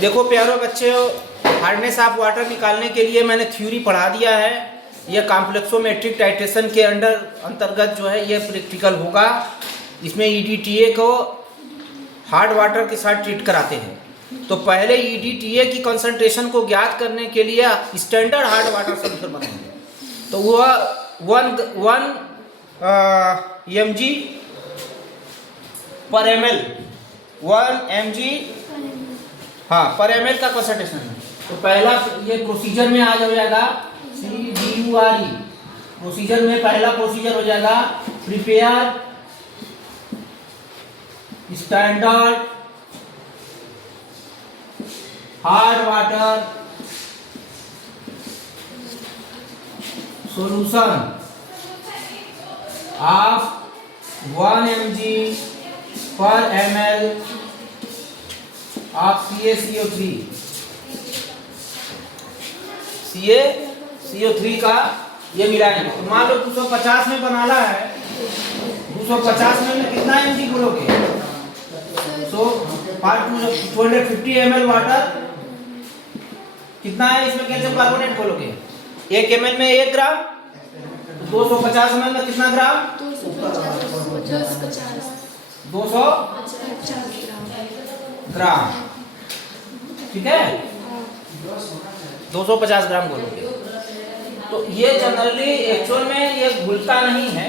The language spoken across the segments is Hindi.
देखो प्यारो बच्चों, हार्डनेस ऑफ वाटर निकालने के लिए मैंने थ्योरी पढ़ा दिया है। यह कॉम्प्लेक्सोमेट्रिक टाइट्रेशन के अंतर्गत जो है यह प्रैक्टिकल होगा। इसमें EDTA को हार्ड वाटर के साथ ट्रीट कराते हैं। तो पहले EDTA की कंसंट्रेशन को ज्ञात करने के लिए स्टैंडर्ड हार्ड वाटर सॉल्यूशन बनाएंगे। तो वह 1 mg पर ml 1 mg पर ml का कंसंट्रेशन है। तो पहला ये प्रोसीजर में आ जाएगा CDURE। प्रोसीजर में पहला प्रोसीजर हो जाएगा prepare standard hard water solution of 1 mg पर ml ऑफ CaCO3 का ये मिलाएंगे। तो मान लो 250 में बनाना है, 250 में कितना mg घोलोगे? सो 250 ml वाटर कितना है? इसमें कैल्शियम कार्बोनेट घोलोगे 1 ml में 1 ग्राम, 250 ml में कितना ग्राम? 250 ग्राम। ठीक है, 250 ग्राम घोलोगे। तो ये जनरली एक्चुअल में ये घुलता नहीं है।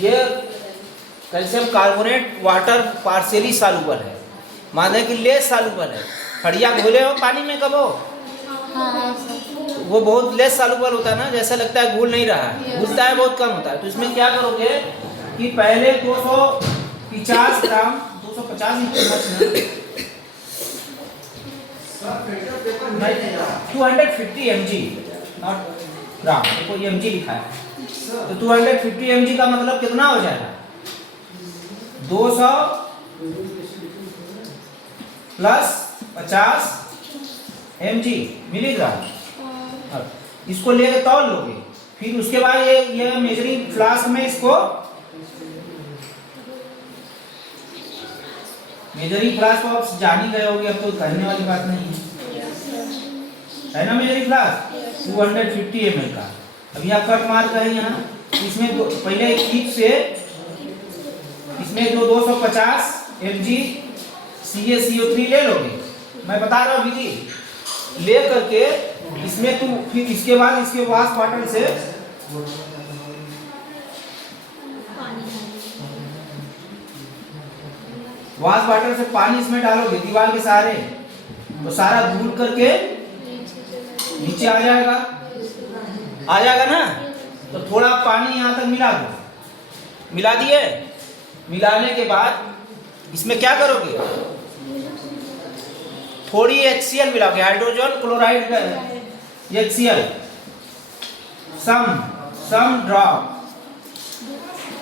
ये calcium carbonate water partially soluble है, माने कि लेस सॉल्युबल है। खड़िया घोले हो पानी में कब हो, वो बहुत लेस सॉल्युबल होता है ना, जैसा लगता है घुल नहीं रहा है, घुलता है बहुत कम होता है। तो इसमें क्या करोगे कि पहले 250 ग्राम 250 250 mg नॉट ग्राम, देखो ये mg लिखा है। तो 250 mg का मतलब कितना हो जाएगा? 200 प्लस 50 mg मिलीग्राम। इसको लेके तौल लोगे, फिर उसके बाद ये मेजरिंग फ्लास्क में इसको मेजरिंग फ्लास्क को आप जान ही गए होगे, अब तो कहने वाली बात नहीं है ना। मेजरिंग फ्लास्क 250 ml का। अभी आप कट मार्क है यहाँ, इसमें पहले एक कीप से इसमें जो 250 mg CaCO3 ले लोगे। मैं बता रहा हूँ विधि, ले करके इसमें तुम फिर इसके बाद इसके वाश वाटर से वाश वाटर से पानी इसमें डालोगे दीवार के सहारे, तो सारा धूल करके नीचे आ जाएगा ना। तो थोड़ा पानी यहाँ तक मिला दो, मिला दिए। मिलाने के बाद इसमें क्या करोगे? थोड़ी HCl मिलाओगे, हाइड्रोजन क्लोराइड का HCl, सम ड्रॉप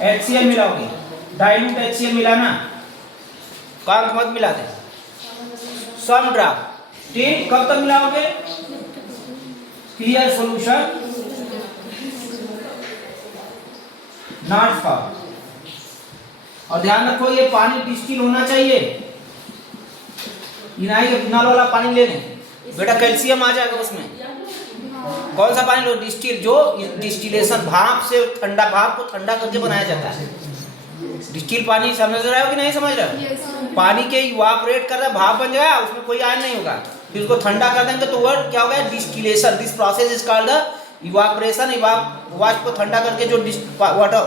HCl मिलाओगे। डाइल्यूट HCl मिलाना, कांक मत मिला दे, सम ड्रॉप। ठीक, कब तक मिलाओगे? Clear solution not found. और ध्यान रखो ये पानी डिस्टिल होना चाहिए, इनाइल वाला पानी लेने बेटा, कैल्शियम आ जाएगा उसमें। कौन सा पानी लो? डिस्टिल, जो डिस्टिलेशन भाप से ठंडा, भाप को ठंडा करके बनाया जाता है। डिस्टिल पानी समझ रहे हो कि नहीं समझ रहे हो? पानी के इवापोरेट कर रहा है, भाप बन जाएगा, उसमें कोई आयन नहीं होगा, फिर उसको ठंडा कर देंगे तो वह क्या होगा? Distillation. This process is called the evaporation. वाष्प को ठंडा करके जो वाटर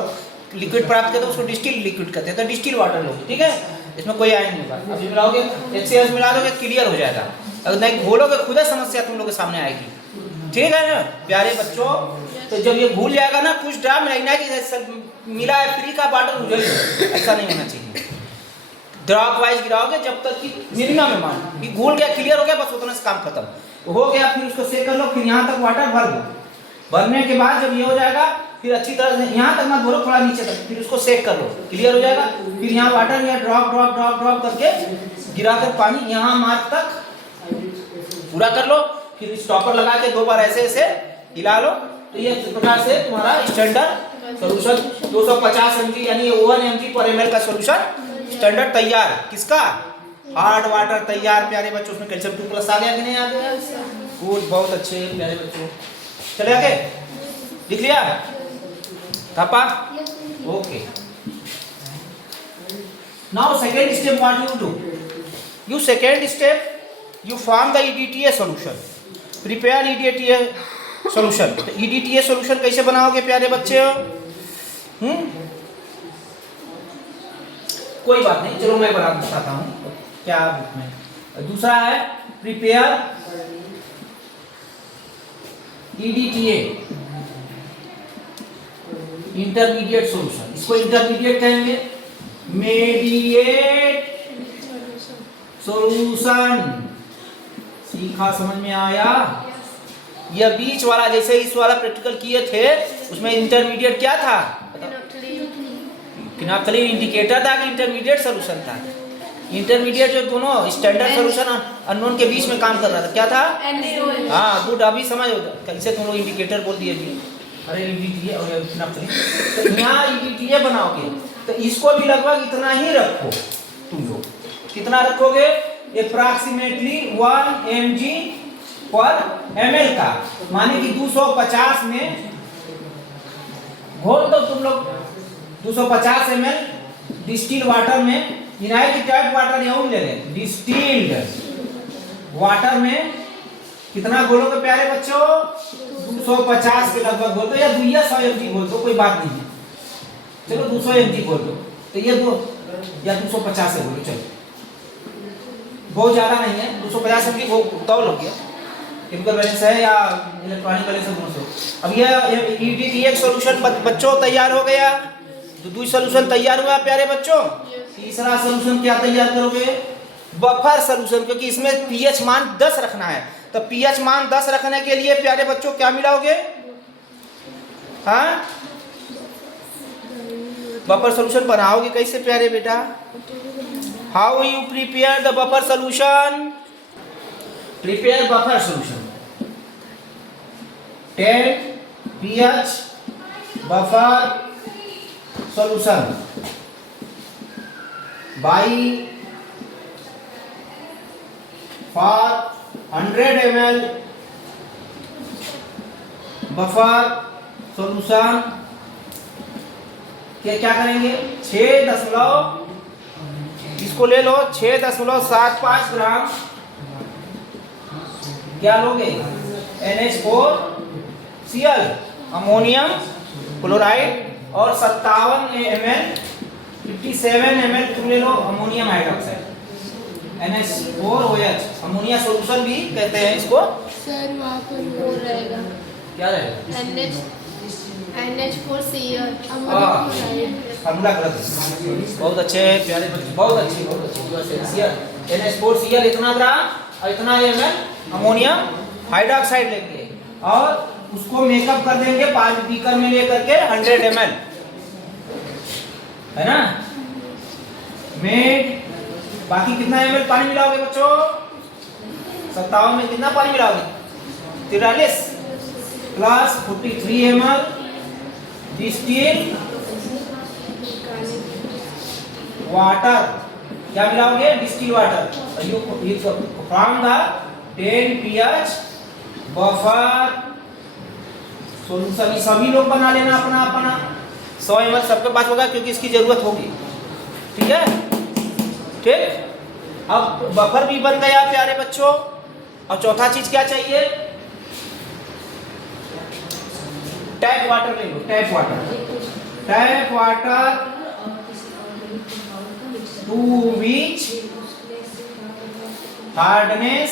लिक्विड प्राप्त करते हैं उसको डिस्टिल लिक्विड कहते हैं। तो डिस्टिल वाटर लोगे, ठीक है, इसमें कोई आयन नहीं होगा। अभी मिलाओगे HCl मिला दोगे, क्लियर हो जाएगा। अगर नहीं घोलोगे खुद ही समस्या तुम लोग के सामने आएगी। ठीक है ना प्यारे बच्चों? तो जब ये घुल जाएगा ना, कुछ ड्राम लगना कि मिला है फ्री का वाटर उजल, ऐसा नहीं होना चाहिए। ड्रॉप वाइज गिराओगे जब तक कि मिनिमम में मान कि घुल गया, क्लियर हो गया, बस उतना से काम खत्म हो गया। फिर उसको सेक कर लो, फिर यहाँ तक वाटर भर दो। भरने के बाद जब ये हो जाएगा, फिर अच्छी तरह से यहाँ तक मत भरो, थोड़ा नीचे तक, फिर उसको सेक कर लो, क्लियर हो जाएगा। फिर यहाँ वाटर या ड्रॉप करके गिरा कर पानी यहाँ मार्क तक पूरा कर लो। फिर स्टॉपर लगा के 2 बार ऐसे हिला लो। तो ये इस प्रकार से तुम्हारा स्टैंडर्ड सॉल्यूशन 250 mg यानी 1 mg पर ml का सॉल्यूशन स्टैंडर्ड तैयार। किसका? हार्ड वाटर तैयार प्यारे बच्चों। उसमें कैल्शियम 2+ आ गया कि नहीं आ गया? गुड, बहुत अच्छे प्यारे बच्चों। चले आगे, लिख लिया Thapa? Okay. Now second step what you do? You second step you form the EDTA solution. Prepare EDTA solution. तो EDTA सॉल्यूशन कैसे बनाओगे प्यारे बच्चे? कोई बात नहीं, चलो मैं बना बताता हूँ क्या बुक में। दूसरा है प्रिपेयर EDTA इंटरमीडिएट सॉल्यूशन। इसको इंटरमीडिएट कहेंगे, मीडिएट सॉल्यूशन। सीखा, समझ में आया? यह बीच वाला, जैसे इस वाला प्रैक्टिकल किए थे उसमें इंटरमीडिएट क्या था? किनापतली इंडिकेटर था कि इंटरमीडिएट सॉल्यूशन था? इंटरमीडिएट जो दोनों स्टैंडर्ड सॉल्यूशन अननोन के बीच में काम कर रहा था, क्या था? हाँ गुड, अभी समझ कैसे तुम लोग इंडिकेटर बोल दिए जी। अरे EDTA और किनापतली, तो यहाँ EDTA बनाओगे तो इसको भी लगभग इतना ही रखो तुम लोग। कितना रखोगे? अप्रॉक्सीमेटली 1 mg/ml का, माने कि 250 में घोल दो तुम लोग। 250 ml डिस्टिल्ड वाटर में, इनाई की टैप वाटर यहाँ ले लें, डिस्टिल्ड वाटर में कितना घोलोगे प्यारे बच्चों? 250 के लगभग घोल दो, या 100 mg घोल दो, कोई बात नहीं है। चलो 200 mg घोल दो, तो ये दो या 250 से घोलो, चलो बहुत ज्यादा नहीं है। 250 mg तो लग गया, केमिकल बैलेंस है या इलेक्ट्रॉनिक बैलेंस है, दोनों से। अब ये EDTA सॉल्यूशन बच्चों तैयार हो गया। तो दूसरा सॉल्यूशन तैयार हुआ प्यारे बच्चों। तीसरा सॉल्यूशन क्या तैयार करोगे? बफर सॉल्यूशन, क्योंकि इसमें pH मान 10 रखना है। तो pH मान 10 रखने के लिए प्यारे बच्चों क्या मिलाओगे? हाँ, बफर सॉल्यूशन बनाओगे कैसे प्यारे बेटा? How you prepare the buffer solution? Prepare buffer solution 10 pH buffer solution by for 100 ml buffer solution के क्या करेंगे? 6 इसको ले लो, 6.75 ग्राम क्या लोगे? NH4Cl अमोनियम क्लोराइड, और 57 ml 57 ml तुम ले लो ammonium hydroxide, NH4OH ammonia solution भी कहते हैं इसको। सर वहाँ पर वो रहेगा, क्या रहेगा? NH4Cl फार्मूला गलत है। बहुत अच्छे प्यारे बच्चे, बहुत अच्छे। NH4Cl इतना ग्राम और इतना ml अमोनियम हाइड्रोक्साइड लेंगे और उसको मेकअप कर देंगे 5 बीकर में लेकर के 100 ml, है ना? मेड बाकी कितना ml पानी मिलाओगे बच्चों? 57 में कितना पानी मिलाओगे? 43 प्लस 43 ml डिस्टिल्ड वाटर। क्या मिलाओगे? Distilled water. You from the 10 pH buffer solution. सभी लोग बना लेना अपना अपना। 100 ml सबके पास होगा क्योंकि इसकी जरूरत होगी, ठीक है? ठीक, अब बफर भी बन गया प्यारे बच्चों। और चौथा चीज क्या चाहिए? टैप वाटर ले लो, tap water to which hardness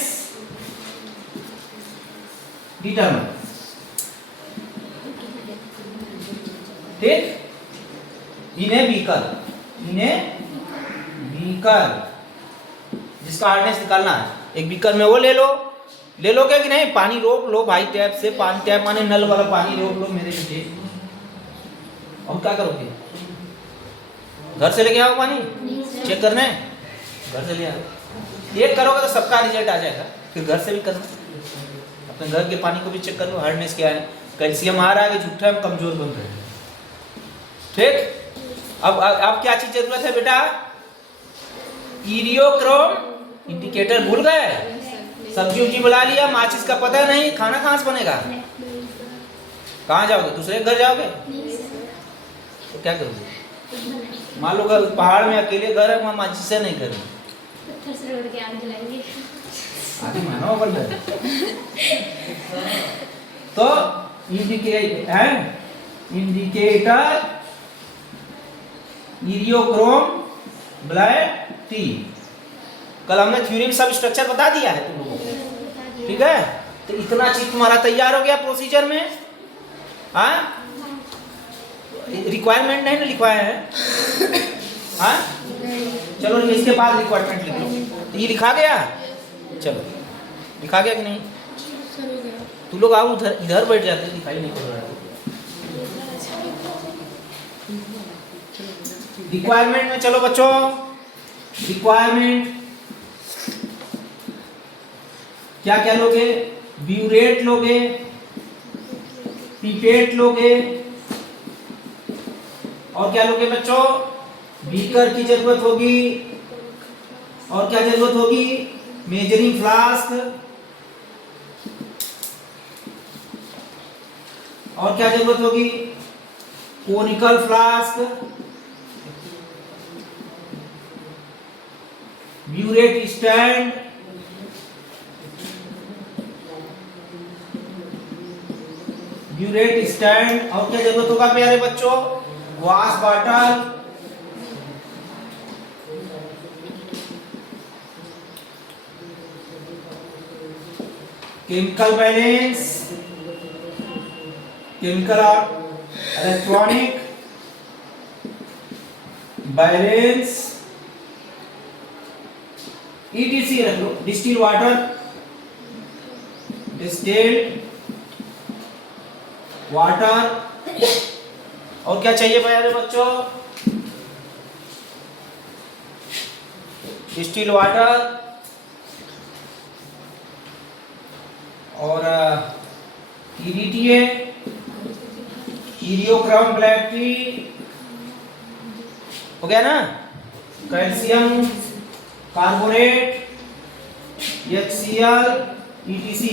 determine. ठीक, इन्हें बीकर जिसका हार्डनेस निकालना है, एक बीकर में वो ले लोगे कि नहीं? पानी रोक लो भाई टैप से, पानी टैप माने नल वाला पानी रोक लो मेरे बेटे। और क्या करोगे? घर से लेके आओ पानी चेक करने, घर से ले आओ। ये करोगे तो सबका रिजल्ट आ जाएगा। फिर घर से भी करना, अपने घर के पानी को भी चेक कर लो हार्डनेस क्या है, कैल्शियम आ रहा है कि झूठा हम कमजोर बन रहे हैं। ठीक, अब क्या चीज जरूरत है बेटा? इरियोक्रोम इंडिकेटर भूल गए? सब्जी उब्जी बुला लिया, माचिस का पता नहीं, खाना कहाँ से बनेगा? कहाँ जाओगे? दूसरे के घर जाओगे? तो क्या करोगे? मान लो अगर पहाड़ में अकेले घर है, वहाँ माचिस से नहीं करोगे, पत्थर से लड़ के आग जलाएंगे। आगे मानो बन जाए। तो इंडिकेटर इरियोक्रोम ब्लैक टी। कल हमने थ्योरी में सब स्ट्रक्चर बता दिया है तुम लोगों को, ठीक है? तो इतना चीज तुम्हारा तैयार हो गया प्रोसीजर में। हाँ, रिक्वायरमेंट नहीं ना लिखवाया है? हाँ, चलो इसके बाद रिक्वायरमेंट लिख लो। तो ये लिखा गया? चलो, लिखा गया कि नहीं? तू लोग आओ उधर, इधर बैठ जाते, दिखाई नहीं पड़ रहा है। रिक्वायरमेंट में चलो बच्चों, रिक्वायरमेंट क्या क्या लोगे? ब्यूरेट लोगे, पिपेट लोगे, और क्या लोगे बच्चों? बीकर की जरूरत होगी, और क्या जरूरत होगी? मेजरिंग फ्लास्क, और क्या जरूरत होगी? Conical flask, burette stand, burette stand, और क्या जरूरत होगा प्यारे बच्चों? Wash bottle, chemical balance, chemical और इलेक्ट्रॉनिक बैलेंस, ETC रख लो, डिस्टिल वाटर, डिस्टिल्ड वाटर, और क्या चाहिए प्यारे बच्चों? डिस्टिल वाटर और EDTA, इरियोक्रोम ब्लैक टी, हो गया ना? कैल्शियम कार्बोनेट, HCl, ETC,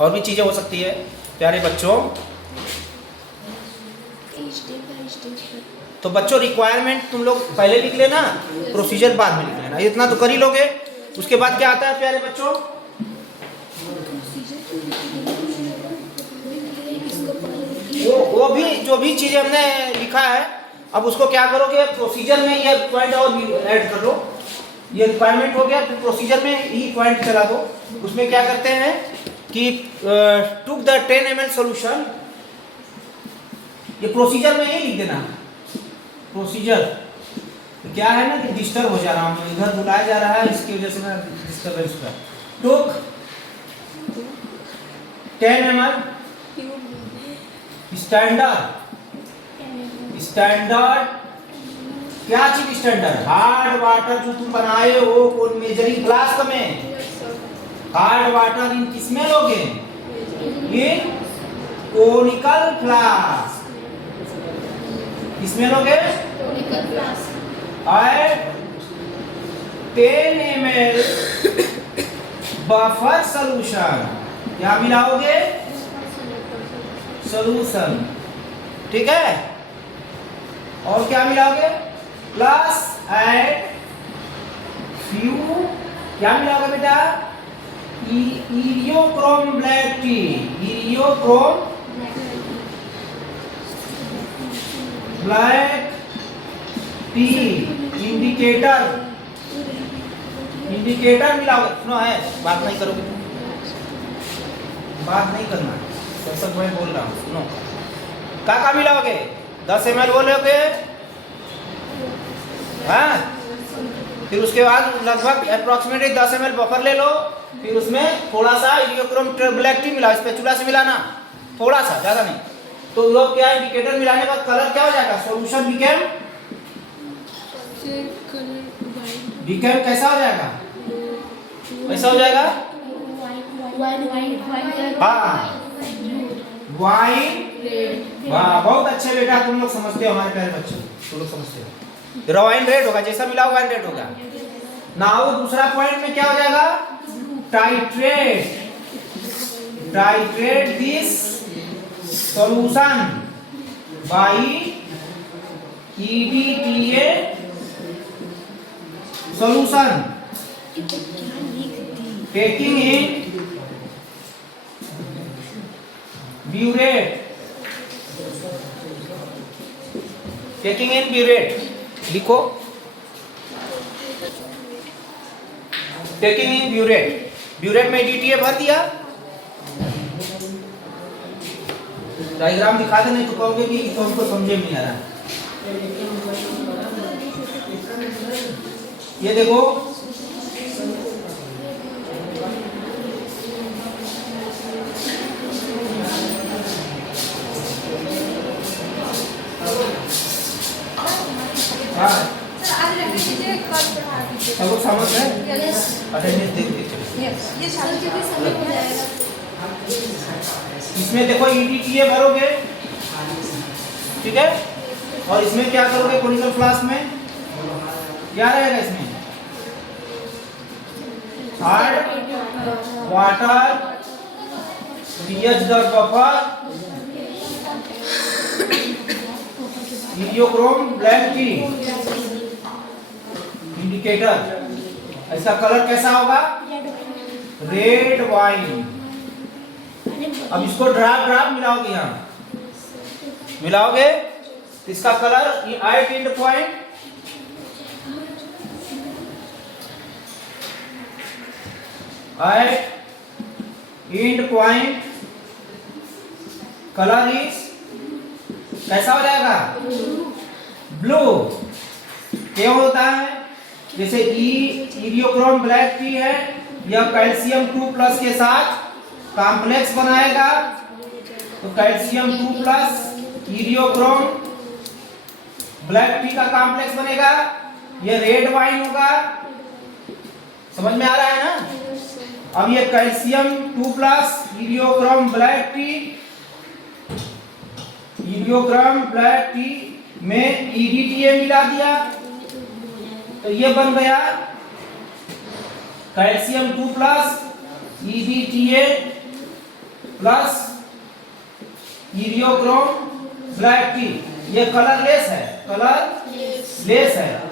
और भी चीजें हो सकती है प्यारे बच्चों। तो बच्चों रिक्वायरमेंट तुम लोग पहले लिख लेना, प्रोसीजर बाद में लिख लेना, इतना तो कर ही लोगे। उसके बाद क्या आता है प्यारे बच्चों? वो भी जो भी चीजें हमने लिखा है, अब उसको क्या करोगे? प्रोसीजर में ये पॉइंट और ऐड कर लो। ये रिक्वायरमेंट हो गया, फिर प्रोसीजर में ही पॉइंट चला दो। उसमें क्या करते हैं कि टुक द 10 ml सोल्यूशन, ये प्रोसीजर में ही लिख देना। प्रोसीजर तो क्या है ना कि डिस्टर्ब हो जा रहा हूँ, इधर बुलाया जा रहा है, इसकी वजह से मैं डिस्टर्बेंस हुआ। टुक 10 ml स्टैंडर्ड क्या चीज? स्टैंडर्ड हार्ड वाटर जो तुम बनाए हो कौन मेजरिंग फ्लास्क में, हार्ड वाटर इन किसमें लोगे? ये कोनिकल फ्लास्क, किसमें लोगे? और 10 ml बफर सॉल्यूशन, क्या मिलाओगे? सॉल्यूशन, ठीक है? और क्या मिलाओगे? प्लस एड फ्यू, क्या मिलाओगे बेटा? Eriochrome black T, eriochrome black T, indicator, indicator मिलाओगे। सुनो है, बात नहीं करोगे तुम, बात नहीं करना, सब मैं बोल रहा हूँ, सुनो। क्या मिलाओगे? 10 ml बोलोगे, हाँ? फिर उसके बाद लगभग अप्रोक्सीमेटली 10 ml बफर ले लो, फिर उसमें थोड़ा सा इरियोक्रोम ब्लैक टी मिलाओ, स्पैचुला से मिलाना, थोड़ा सा, ज़्यादा नहीं। तो वो क्या, इंडिकेटर मिलाने के बाद कलर क्या हो जाएगा? सॉल्यूशन बिकेम कैसा हो जाएगा? कैसा हो जाएगा? हाँ, वाइन। वाह, बहुत अच्छे बेटा, तुम लोग समझते हो, हमारे प्यारे बच्चे, तुम लोग समझते हो। रॉ वाइन रेड होगा, जैसा मिला वाइन रेड होगा। नाउ दूसरा पॉइंट में क्या हो जाएगा, titrate this solution bye EDTA solution taking in burette, लिखो टेकिंग इन ब्यूरेट में EDTA भर दिया। डायग्राम दिखा दे, नहीं तो कहोगे कि तुमको समझे में नहीं आ रहा। ये देखो हाँ सब लोग समझ गए, अटेंडेंस देख लीजिए। ये साल के भी समय हो जाएगा। इसमें देखो EDTA भरोगे, ठीक है, और इसमें क्या करोगे, कोनिकल फ्लास्क में क्या रहेगा, इसमें hard water pH the buffer eriochrome black T indicator. इसका कलर कैसा होगा, रेड वाइन। अब इसको ड्राप मिलाओगे, यहाँ मिलाओगे तो इसका colour at end point colour is कैसा हो जाएगा, ब्लू। क्यों होता है, जैसे हीलियोक्रोम ब्लैक टी है, यह कैल्शियम 2+ के साथ कॉम्प्लेक्स बनाएगा, तो कैल्शियम 2+ हीलियोक्रोम ब्लैक टी का कॉम्प्लेक्स बनेगा, ये रेड वाइन होगा। समझ में आ रहा है ना। अब ये कैल्शियम 2+ हीलियोक्रोम ब्लैक टी में EDTA मिला दिया, तो ये बन गया calcium 2+ EDTA plus eriochrome black T. ये कलरलेस है,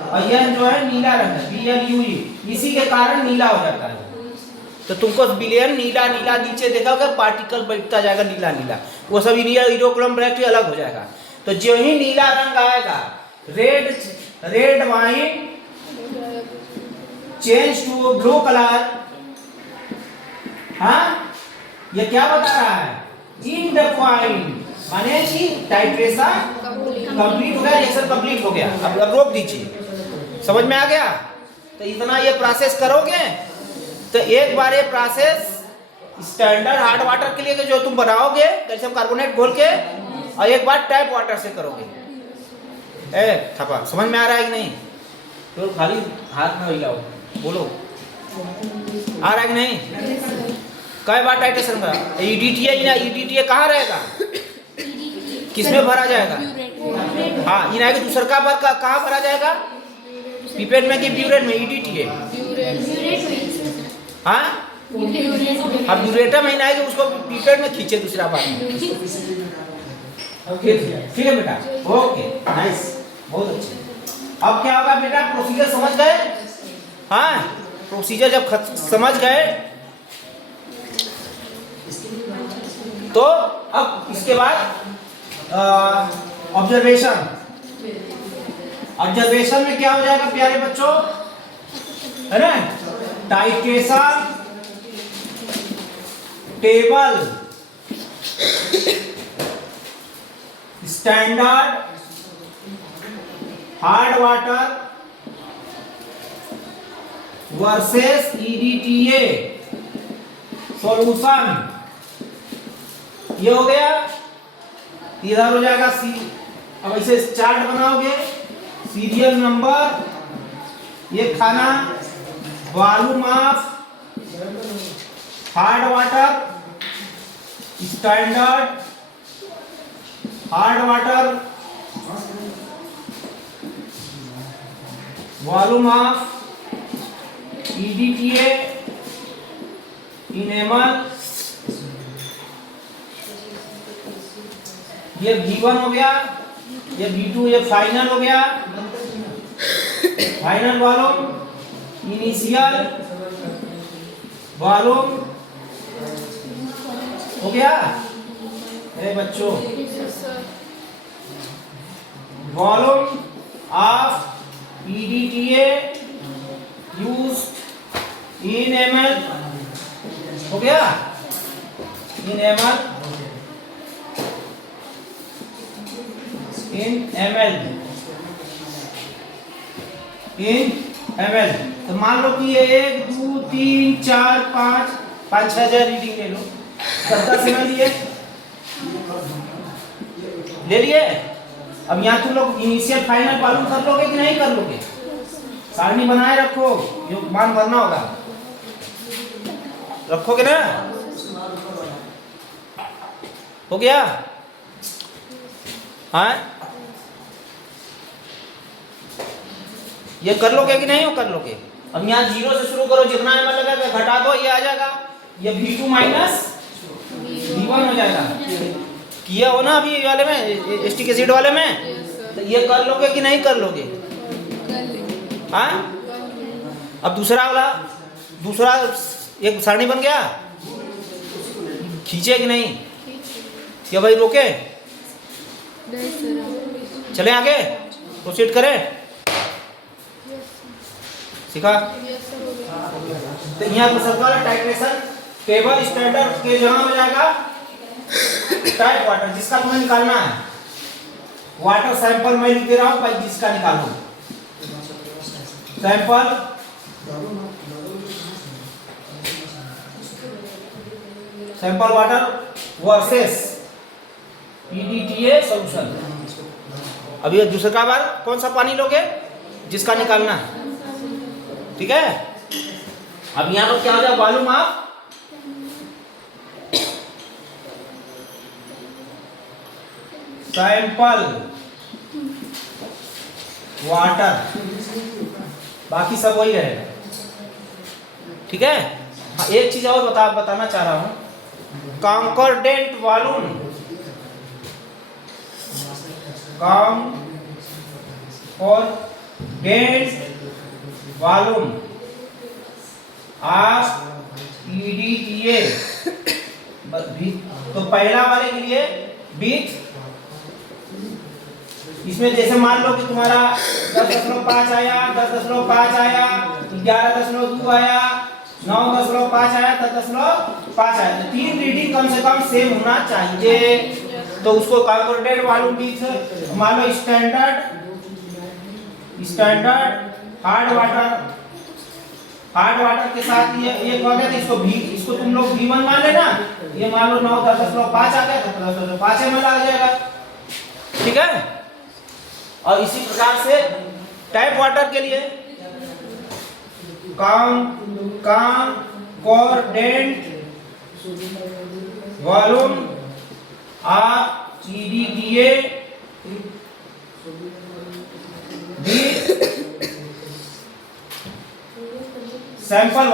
और यह जो है नीला रंग है, BLUE, इसी के कारण नीला हो जाता है। तो तुमको बिलियन नीला नीचे देखा होगा, पार्टिकल बैठता जाएगा नीला, वो सब हीलियोक्रोम ब्लैक टी अलग हो जाएगा। तो जो ही नीला रंग आएगा, red wine change to blue colour. हाँ, ये क्या बता रहा है, इन द पॉइंट, माने कि टाइट्रेशन कंप्लीट हो गया, रिएक्शन कंप्लीट हो गया। अब रोक दीजिए, समझ में आ गया। तो इतना ये प्रोसेस करोगे, तो एक बार ये प्रोसेस स्टैंडर्ड हार्ड वाटर के लिए जो तुम बनाओगे कैल्शियम कार्बोनेट घोल के, और एक बार टैप वाटर से करोगे। थपा समझ में आ रहा है कि नहीं, तो खाली हाथ में हिलाओ, बोलो आ रहा है कि नहीं। कई बार टाइट्रेशन करा, EDTA कहाँ रहेगा, किसमें भरा जाएगा, हाँ इना के दूसर का भर कहाँ भरा जाएगा, पिपेट में कि ब्यूरेट में, EDTA। हाँ, अब ब्यूरेटा में आएगा, उसको पिपेट में खींचे दूसरा बार में। ठीक है बेटा, ओके नाइस, बहुत अच्छे। अब क्या होगा बेटा, प्रोसीजर समझ गए। हाँ, प्रोसीजर जब समझ गए, तो अब इसके बाद ऑब्जर्वेशन में क्या हो जाएगा प्यारे बच्चों, है ना, titration table, standard hard water versus EDTA solution. ये हो गया, इधर हो जाएगा सी। अब ऐसे चार्ट बनाओगे, सीरियल नंबर, ये खाना, volume of hard water, standard hard water volume of EDTA enamel, ये V1 हो गया, ये V2, ये फाइनल हो गया, फाइनल वॉल्यूम, इनिशियल वॉल्यूम हो गया। अरे बच्चों, volume of EDTA used in ml हो गया, इन ml, इन ml, इन ml। तो मान लो कि ये 1 2 3 4 5 5 6 हजार रीडिंग ले लो, 10 ml ले लिए। अब यहाँ तुम लोग इनिशियल फाइनल वॉल्यूम कर लोगे कि नहीं कर लोगे? सारणी बनाए रखो, योग मान भरना होगा, रखोगे ना? हो गया? हाँ, ये कर लोगे कि नहीं हो कर लोगे? अब यहाँ 0 से शुरू करो, जितना ml लगा घटा दो, ये आ जाएगा, ये V2 माइनस V1 हो जाएगा। किया हो ना अभी वाले में, एस्टिक एसिड वाले में? तो ये कर लोगे कि नहीं कर लोगे? हाँ, अब दूसरा एक सारणी बन गया, खींचे कि नहीं? क्या भाई रोके? चले आगे, प्रोसीड करें? सीखा? तो यहाँ पर सर्कुलर टाइट्रेशन टेबल स्टैंडर्ड के जहाँ हो जाएगा टाइप वाटर, जिसका तुम्हें निकालना है। वाटर सैंपल मैं लिख दे रहा हूँ भाई, जिसका निकालो sample, sample water versus EDTA solution. अब ये दूसरा बार कौन सा पानी लोगे? जिसका निकालना है, ठीक है? अब यहाँ पर क्या हो जाए, वॉल्यूम ऑफ सैंपल वाटर, बाकी सब वही रहेगा, ठीक है? हाँ, एक चीज और बताना चाह रहा हूं, concordant volume, concordant volume of EDTA, तो पहला वाले के लिए बीच, इसमें जैसे मान लो कि तुम्हारा 10.5 आया, 10.5 आया, 11.2 आया, 9.5 आया, 10.5 आया, तो 3 रीडिंग कम से कम सेम होना चाहिए। तो उसको कॉन्कॉर्डेंट वॉल्यूम बीच, मान लो स्टैंडर्ड हार्ड वाटर के साथ ये कह गया, इसको तुम लोग V1 मान लेना, ये मान लो 9.5 आ गया, तो 10.5 ml आ जाएगा, ठीक है? और इसी प्रकार से टाइप वाटर के लिए concordant volume of EDTA sample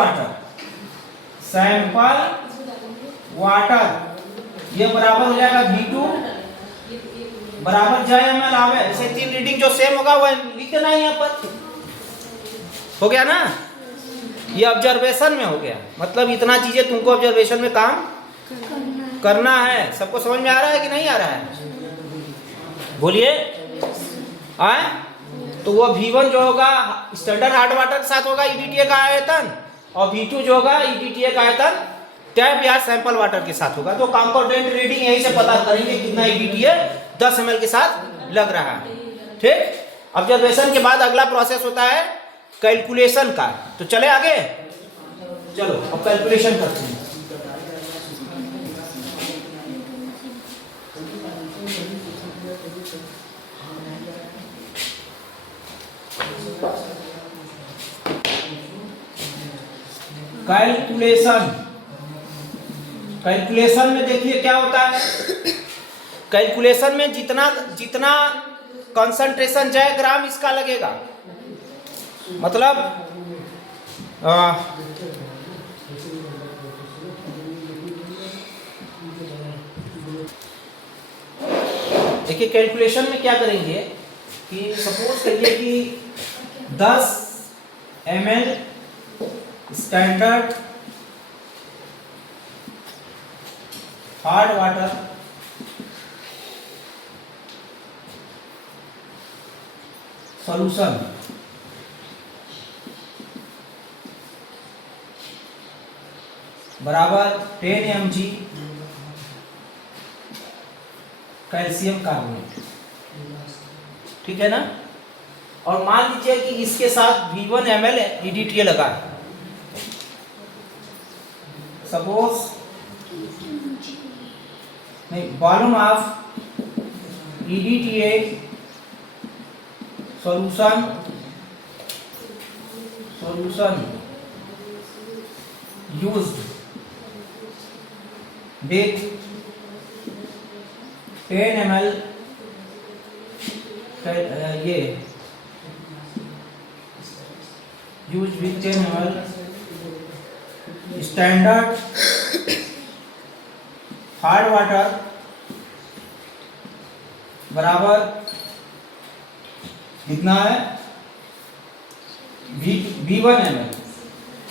water ये बराबर हो जाएगा V2 बराबर जाए ml आवे, ऐसे 3 रीडिंग जो सेम होगा वो लिख देना है यहाँ पर, हो गया ना? ये ऑब्जर्वेशन में हो गया, मतलब इतना चीजें तुमको ऑब्जर्वेशन में काम करना है। सबको समझ में आ रहा है कि नहीं आ रहा है? बोलिए। आए तो वो V1 जो होगा स्टैंडर्ड हार्ड वाटर के साथ होगा EDTA का आयतन, और V2 जो होगा EDTA का आयतन टैप या सैंपल वाटर के साथ होगा। तो कॉन्कॉर्डेंट रीडिंग यहीं से पता करेंगे कितना EDTA 10 ml के साथ लग रहा है, ठीक? ऑब्जर्वेशन के बाद अगला प्रोसेस होता है कैलकुलेशन का। तो चले आगे, चलो अब कैलकुलेशन करते हैं। कैलकुलेशन में देखिए क्या होता है। कैलकुलेशन में जितना कंसंट्रेशन जाए ग्राम इसका लगेगा, मतलब देखिए कैलकुलेशन में क्या करेंगे कि सपोज करिए कि 10 ml standard hard water solution बराबर 10 mg कैल्शियम कार्बोनेट, ठीक है ना। और मान लीजिए कि इसके साथ V1 ml EDTA लगा है, सपोज नहीं volume of EDTA solution used with 10 ml ये used with 10 ml standard hard water बराबर कितना है V1 ml,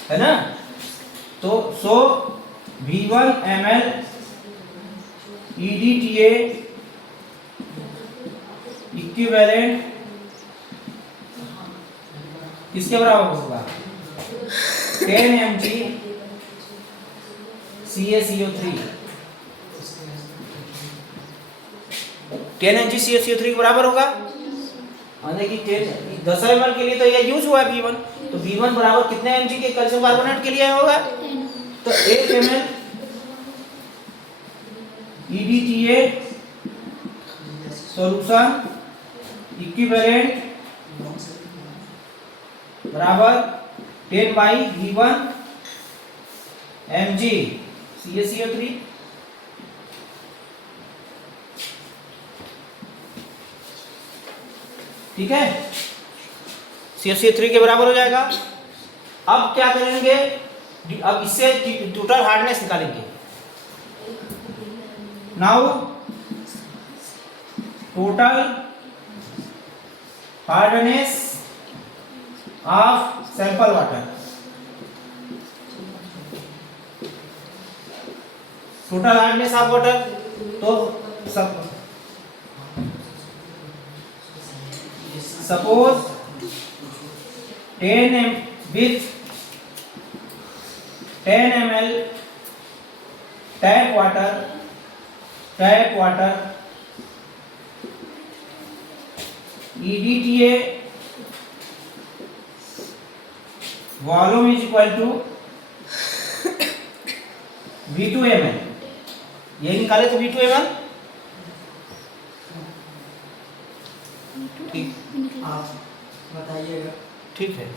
है ना। तो V1 ml EDTA इक्विवेलेंट किसके बराबर होगा 10 mg CaCO3, 10 mg CaCO3 के बराबर होगा। माने कि 10 ml के लिए तो यह यूज हुआ है V1, तो V1 बराबर कितने mg के कैल्शियम कार्बोनेट के लिए होगा, तो 1 ml EDTA सॉल्यूशन इक्विवेलेंट बराबर 10 by V1 mg CaCO3, ठीक है, CaCO3 के बराबर हो जाएगा। अब क्या करेंगे, अब इससे टोटल हार्डनेस निकालेंगे। Now total hardness of sample water, total hardness of water, तो suppose 10 ml tap water EDTA volume is equal to V2 ml, ये निकाले तो V2 ml, ठीक, आप बताइएगा। ठीक है।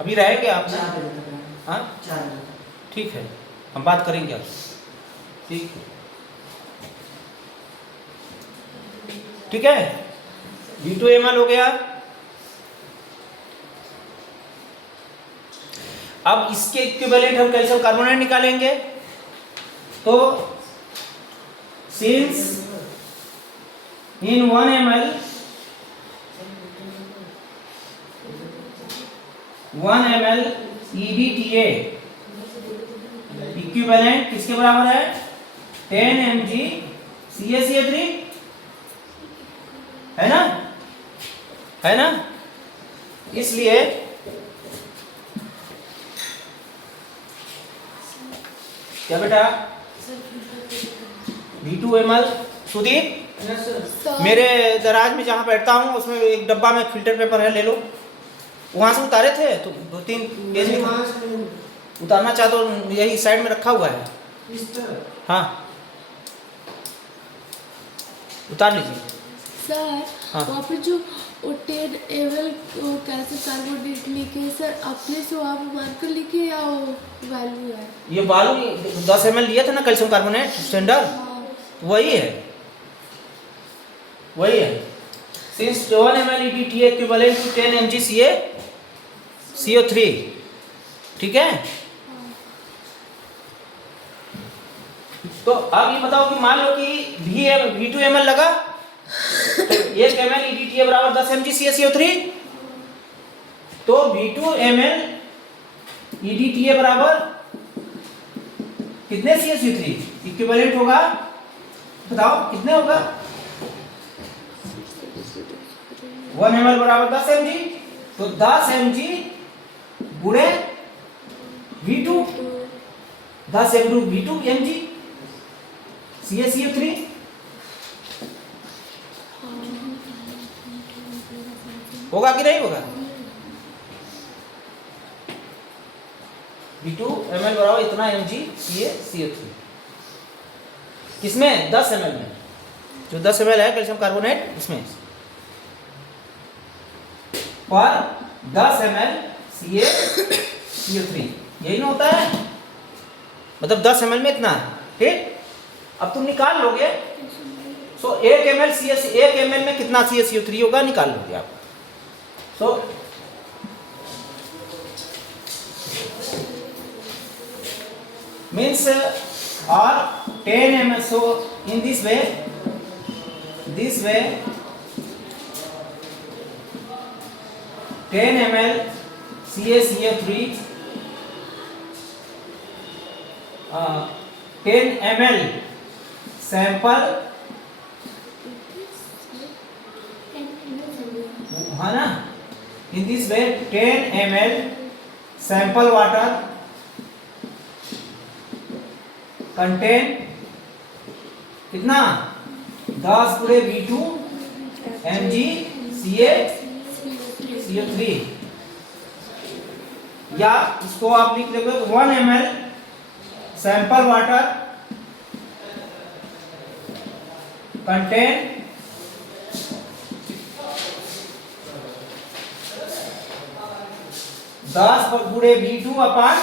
अभी रहेंगे आप, 4 बजे तक। हाँ 4 बजे तक। ठीक है, हम बात करेंगे आपसे, ठीक है, ठीक है। V2 ml हो गया। अब इसके इक्विवेलेंट हम कैल्शियम कार्बोनेट निकालेंगे, तो since in 1 ml 1 ml EDTA equivalent किसके बराबर है 10 mg CaCO3, है ना, है ना। इसलिए क्या बेटा V2 ml, सुदीप मेरे दराज में जहाँ बैठता हूँ उसमें एक डब्बा में फिल्टर पेपर है, ले लो, वहां से उतारे थे तो 2-3 पेज उतारना चाह तो यही साइड में रखा हुआ है, हाँ उतार लीजिए। सर हाँ। वहाँ पे जो 10 ml कैल्शियम कार्बोनेट लिखे सर, अपने से वहाँ पे मार्कर लिखे या वो वैल्यू है? ये बालू 10 ml लिया था ना कैल्शियम कार्बोनेट स्टैंडर्ड, हाँ। वही है, वही है। Since 1 ml EDTA equivalent to 10 mg CO3, ठीक है। तो अब ये बताओ कि मान लो कि V2 ml लगा, तो 1 ml EDTA बराबर 10 mg CaCO3, तो V2 ml EDTA बराबर कितने CaCO3 इक्विवेलेंट होगा, बताओ कितने होगा। 1 ml बराबर 10 mg, तो 10 mg गुणे V2, 10 V2 mg CaCO3, होगा कि नहीं होगा। V2 ml बराबर इतना mg CaCO3, किसमें 10 ml में, जो 10 ml है कैल्शियम कार्बोनेट इसमें, पर 10 ml CaCO3, यही ना होता है, मतलब 10 ml में इतना है, ठीक। अब तुम निकाल लोगे, सो 1 ml में कितना CaCO3 होगा निकाल लोगे आप। सो means or 10 ml, so in this way 10 ml CaCO3, 10 ml sample, है ना, in this way 10 ml sample water contain कितना 10 गुणे V2 mg CaCO3, या इसको आप लिख दोगे 1 ml सैंपल वाटर कंटेन 10 गुणे V2 अपान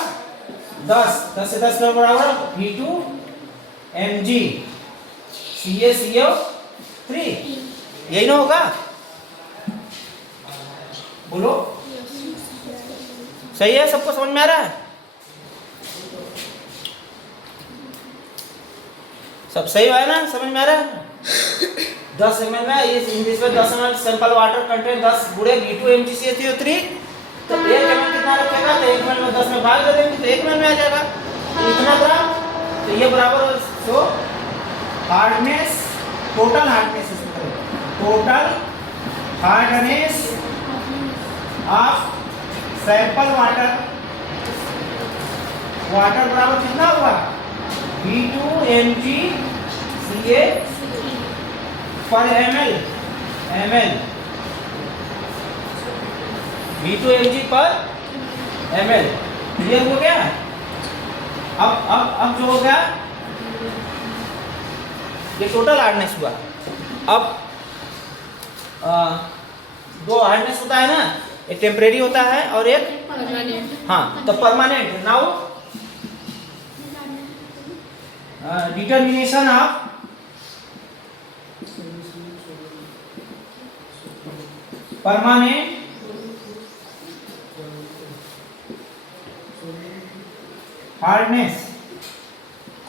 10 से 10 का बराबर V2 mg CaCO3, यही ना होगा, बोलो सही है, सबको समझ में आ रहा है, सब सही है ना, समझ में आ रहा है। 10 ml में इस में 10 ml सैंपल वाटर कंटेन 10 गुणे V2 mg CaCO3, तो 1 ml कितना रखेगा, तो 1 ml में 10 में भाग दे देंगे तो 1 ml में आ जाएगा, तो इतना ग्राम, तो ये बराबर, so hardness, total hardness of sample water बराबर कितना हुआ V2 mg Ca पर ml V2 mg पर ml, क्लियर हो गया। अब जो हो गया ये टोटल हार्डनेस हुआ। अब दो हार्डनेस होता है ना, एक टेम्परेरी होता है और एक परमानेंट। हाँ, तो permanent. Now determination of permanent hardness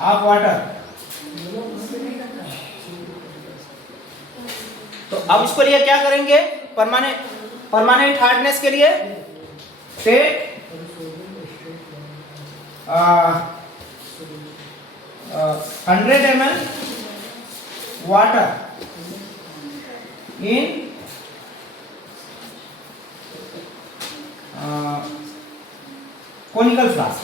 of water. तो अब इसको लिए क्या करेंगे, परमानेंट हार्डनेस के लिए take 100 ml water in conical flask,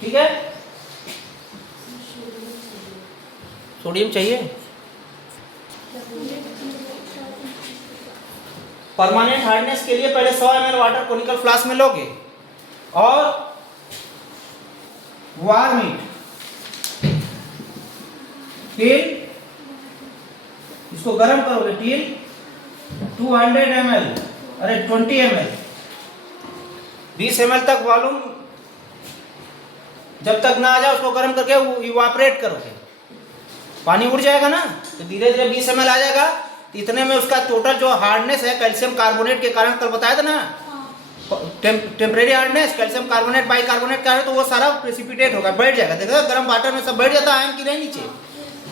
ठीक है। सोडियम चाहिए, परमानेंट हार्डनेस के लिए पहले 100 ml वाटर कोनिकल फ्लास्क में लोगे और वार्म इट टिल, इसको गर्म करोगे टिल 200 ml, अरे 20 ml 20 ml तक वॉल्यूम जब तक ना आ जाए उसको गर्म करके इवापोरेट करोगे, पानी उड़ जाएगा ना, तो धीरे धीरे 20 ml आ जाएगा, तो इतने में उसका टोटल जो हार्डनेस है कैल्शियम कार्बोनेट के कारण, कल बताया था ना, temporary hardness calcium carbonate by carbonate का है, तो वो सारा प्रेसिपिटेट होगा, बैठ जाएगा। देखो गर्म वाटर में सब बैठ जाता है, आयन की रहे नीचे,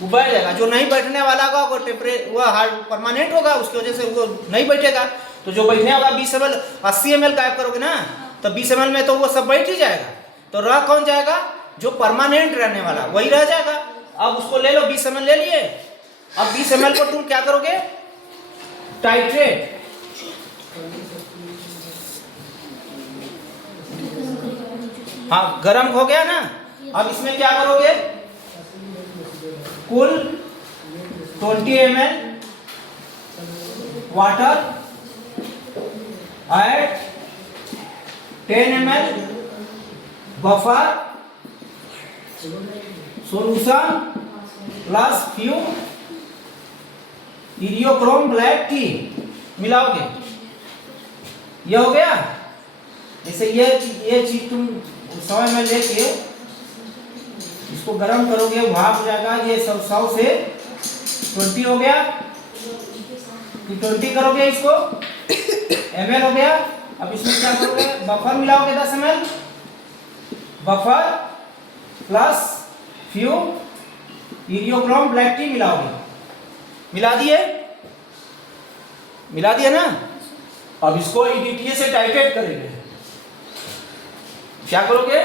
वो बैठ जाएगा। जो नहीं बैठने वाला होगा वो हार्ड परमानेंट होगा, उसकी वजह से वो नहीं बैठेगा। तो जो बैठने होगा 20 ml 80 ml गायब करोगे ना, तो 20 ml में तो वो सब बैठ ही जाएगा। तो रह कौन जाएगा? जो परमानेंट रहने वाला वही रह जाएगा। अब उसको ले लो, 20 ml ले लिए। अब 20 ml को तुम क्या करोगे? टाइट्रेट, हाँ गर्म हो गया ना। अब इसमें क्या करोगे? कुल 20 ml water add 10 ml buffer solution plus few eriochrome black T मिलाओगे। ये हो गया। जैसे ये चीज तुम समय में लेके इसको गर्म करोगे, भाप हो जाएगा। ये 100 से 20 हो गया, 20 करोगे इसको, ml हो गया। अब इसमें क्या करोगे? बफर मिलाओगे 10 ml buffer plus few eriochrome black T मिलाओगे। मिला दिए ना। अब इसको EDTA से टाइट्रेट करेंगे। क्या करोगे?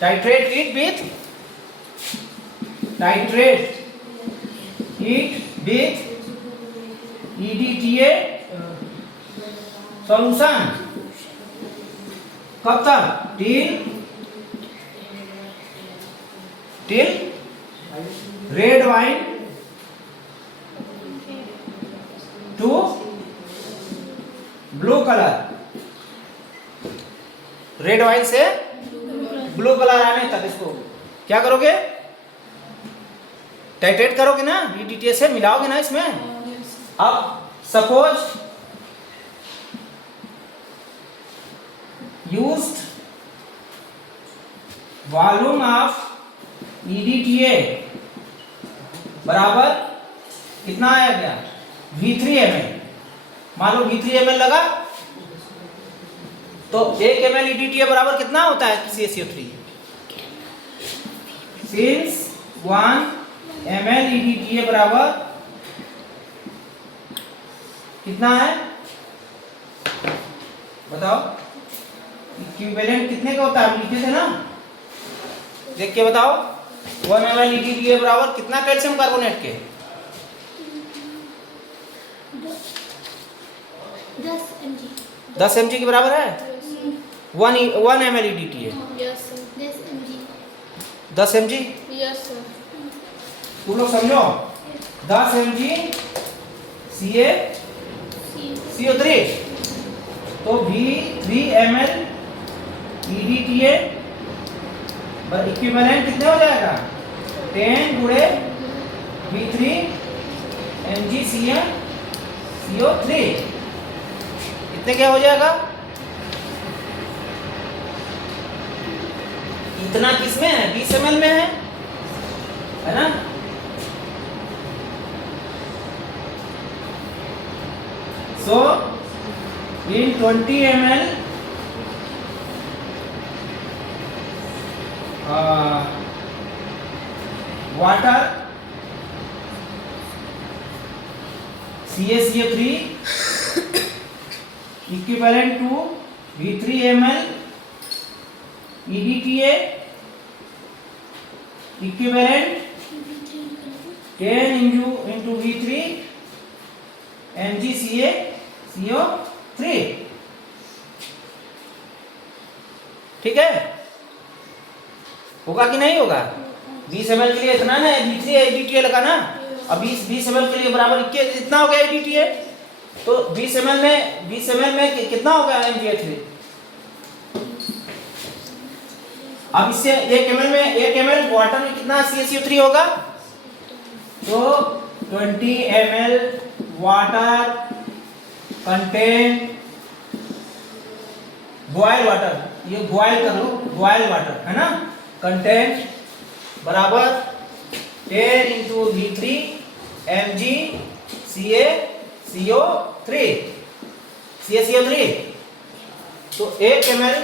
Titrate it with EDTA solution. कब तक? Till red wine to blue colour, red wine से ब्लू कलर आने तक इसको क्या करोगे? टाइट्रेट करोगे ना, EDTA से मिलाओगे ना इसमें। अब suppose used volume of EDTA बराबर कितना आया गया? V3 ml। मान लो V3 ml लगा, तो 1 ml EDTA बराबर कितना होता है CaCO3? सिंस 1 ml EDTA बराबर कितना है? बताओ, इक्विवेलेंट कितने का होता है? लिखे थे ना, देख के बताओ। 1 ml EDTA बराबर कितना कैल्शियम कार्बोनेट के? 10 mg के बराबर है। 1 ml EDTA 10 mg। तुम लोग समझो, 10 mg CO3, तो V3 ml EDTA इक्विवेलेंट कितने हो जाएगा? 10 गुणे V3 mg CO3 कितने क्या हो जाएगा? इतना किसमें है? 20 ml में है ना? So in 20 ml water CaCO3 equivalent to V3 ml EDTA equivalent 10 into V3 mg CO3। ठीक है, होगा कि नहीं होगा? 20 ml के लिए इतना ना V3 EDTA लगा ना। अब 20 ml के लिए बराबर इतना हो गया EDTA, तो 20 ml में कितना हो गया MgO3? अब इससे 1 ml वाटर में कितना CaCO3 होगा? तो 20 ml water contain boil water, ये बॉयल कर लो, बॉयल वाटर है ना, कंटेंट बराबर 10 into V3 mg CaCO3 CaCO3। तो 1 ml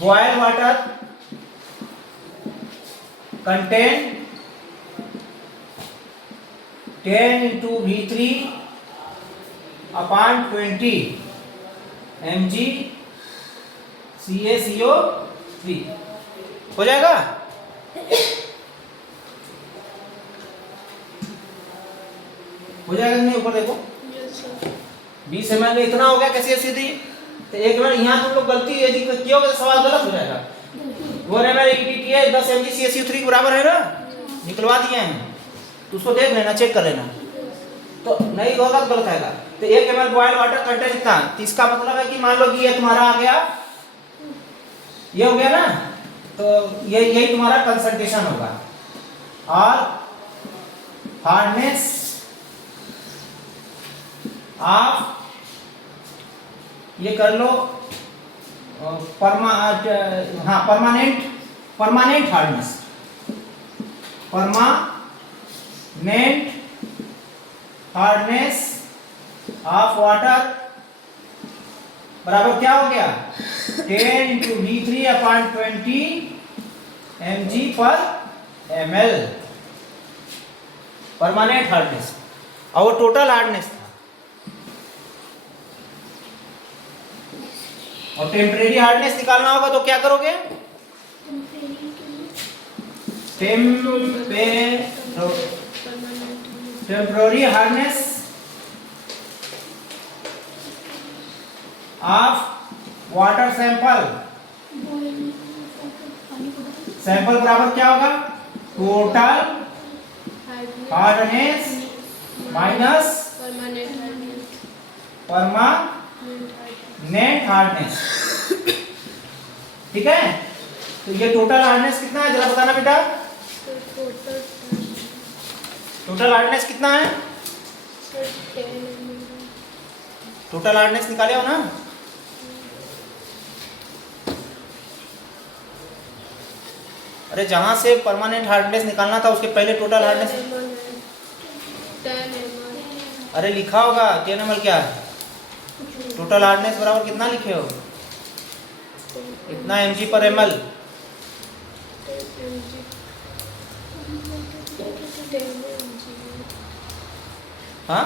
boil water contain 10 into V3 upon 20 mg CaCO3 हो जाएगा। हो जाएगा नहीं? ऊपर देखो 20 ml में इतना हो गया कैसे सीधी। तो एक बार यहाँ तुम लोग गलती यदि किया होगा तो सवाल गलत हो जाएगा। 1 ml ETTA 10 mg CaCO3 के बराबर है ना, निकलवा दिए हैं, तो उसको देख लेना, चेक कर लेना। तो नहीं होगा तो गलत आएगा। तो 1 ml बॉयल वाटर कंटेन इतना, तो इसका मतलब है कि मान लो कि ये तुम्हारा आ गया, ये हो गया ना, तो यही तुम्हारा कंसंट्रेशन होगा। और हार्डनेस आप ये कर लो परमानेंट हार्डनेस ऑफ वाटर बराबर क्या हो गया 10 into V3 upon 20 mg per ml permanent hardness. और वो टोटल हार्डनेस था। और टेम्परेरी हार्डनेस निकालना होगा तो क्या करोगे, temporary hardness of water sample बराबर क्या होगा total hardness minus permanent hardness. ठीक है, तो ये टोटल हार्डनेस कितना है जरा बताना बेटा। टोटल हार्डनेस कितना है, टोटल हार्डनेस निकाले हो ना। अरे जहां से परमानेंट हार्डनेस निकालना था उसके पहले टोटल हार्डनेस, अरे लिखा होगा 10 ml क्या है, टोटल हार्डनेस बराबर कितना लिखे हो, इतना mg पर ml। हाँ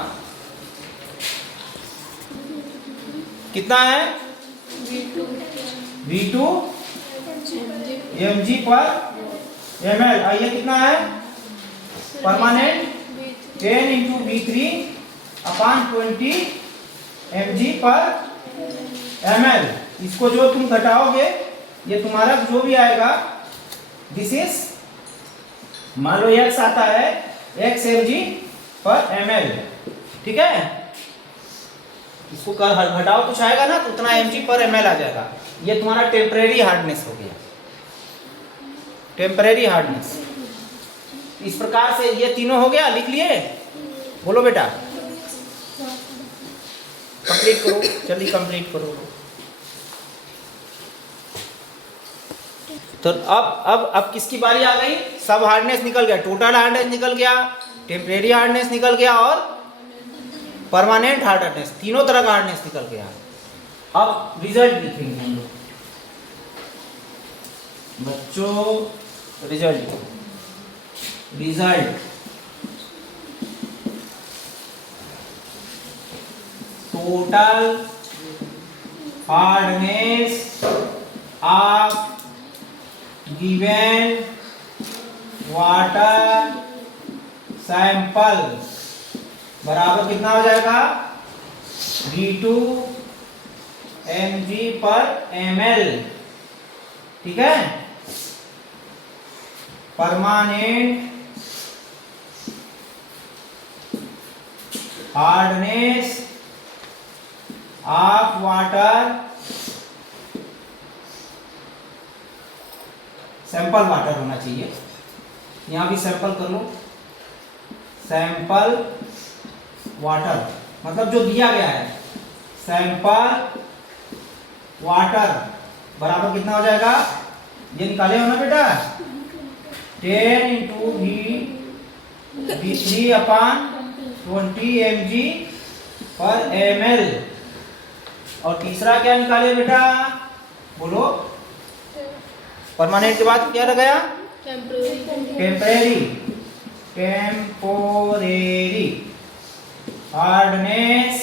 कितना है V2 mg पर ml। ये कितना है permanent 10 into V3 upon 20 mg पर ml। इसको जो तुम घटाओगे ये तुम्हारा जो भी आएगा दिस इज, मान लो x आता है x mg पर ml। ठीक है, इसको घटाओ कुछ आएगा ना तो उतना mg पर ml आ जाएगा। ये तुम्हारा टेम्परेरी हार्डनेस हो गया, टेम्परेरी हार्डनेस। इस प्रकार से ये तीनों हो गया, लिख लिए, बोलो बेटा कंप्लीट करो, जल्दी कंप्लीट करो। तो अब किसकी बारी आ गई, सब हार्डनेस निकल गया, टोटल हार्डनेस निकल गया, टेम्परेरी हार्डनेस निकल गया और परमानेंट हार्डनेस, तीनों तरह का हार्डनेस निकल गया। अब रिजल्ट लिखेंगे हम लोग बच्चों, result total hardness of given water sample बराबर कितना हो जाएगा V2 mg पर ml। ठीक है, permanent hardness of water sample water होना चाहिए, यहां भी सैंपल कर लो, सैंपल वाटर मतलब जो दिया गया है, सैंपल वाटर बराबर कितना हो जाएगा, ये निकाले हो ना बेटा, 10 इंटू V3/20 mg/ml। और तीसरा क्या निकाले बेटा, बोलो। परमानेंट के बाद क्या लगाया, टेम्परेरी हार्डनेस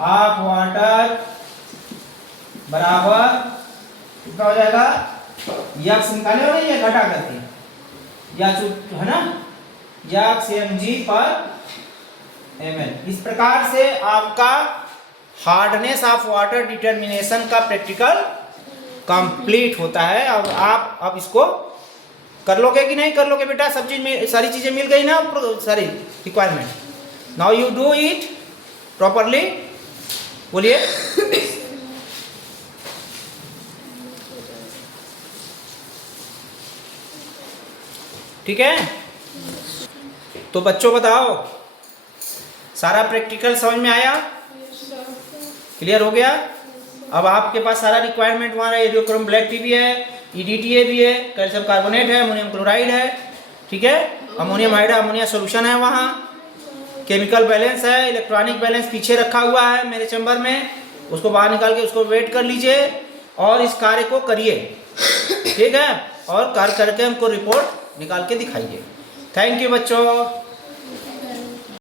ऑफ वाटर बराबर कितना हो जाएगा, यक्स निकाले हो ना, ये घटा करके या है ना, यक्स mg/ml। इस प्रकार से आपका हार्डनेस ऑफ वाटर डिटर्मिनेशन का प्रैक्टिकल कंप्लीट होता है। अब आप अब इसको कर लोगे कि नहीं कर लोगे बेटा, सब चीज में सारी चीजें मिल गई ना, सारी requirement. Now you do it properly, बोलिए। ठीक है, तो बच्चों बताओ, सारा प्रैक्टिकल समझ में आया, क्लियर हो गया। अब आपके पास सारा रिक्वायरमेंट वहाँ है, रेडियोक्रोम ब्लैक टी भी है, EDTA भी है, कैल्शियम कार्बोनेट है, अमोनियम क्लोराइड है, ठीक है, अमोनियम हाइड्रा अमोनिया सोल्यूशन है, वहाँ केमिकल बैलेंस है, इलेक्ट्रॉनिक बैलेंस पीछे रखा हुआ है मेरे चैम्बर में, उसको बाहर निकाल के उसको वेट कर लीजिए और इस कार्य को करिए, ठीक है, और कार्य करके हमको रिपोर्ट निकाल के दिखाइए। थैंक यू बच्चों।